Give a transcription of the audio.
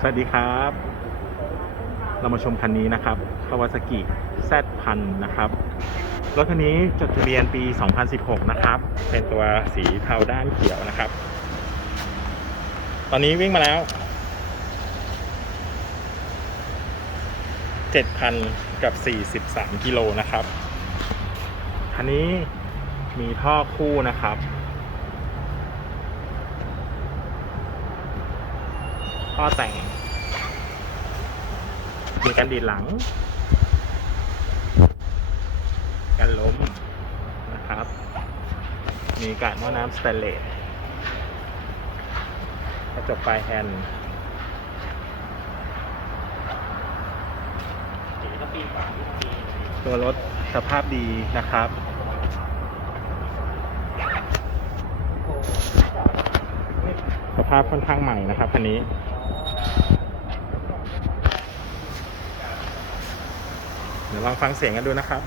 สวัสดีครับ เรามาชมคันนี้นะครับ Kawasaki Z พันนะครับ รถคันนี้จดทะเบียนปี 2016 นะครับ เป็นตัวสีเทาด้านเขียวนะครับ ตอนนี้วิ่งมาแล้ว 7,000 กับ 43 กิโลนะครับ คันนี้มีท่อคู่นะครับ ท่อแต่งมีการดีดหลังการล้มนะครับ มีการหม้อน้ำสแตนเลสกระจกปลายแฮนด์ตัวรถสภาพดีนะครับสภาพค่อนข้างใหม่นะครับคันนี้ เดี๋ยวลองฟังเสียงกันดูนะครับ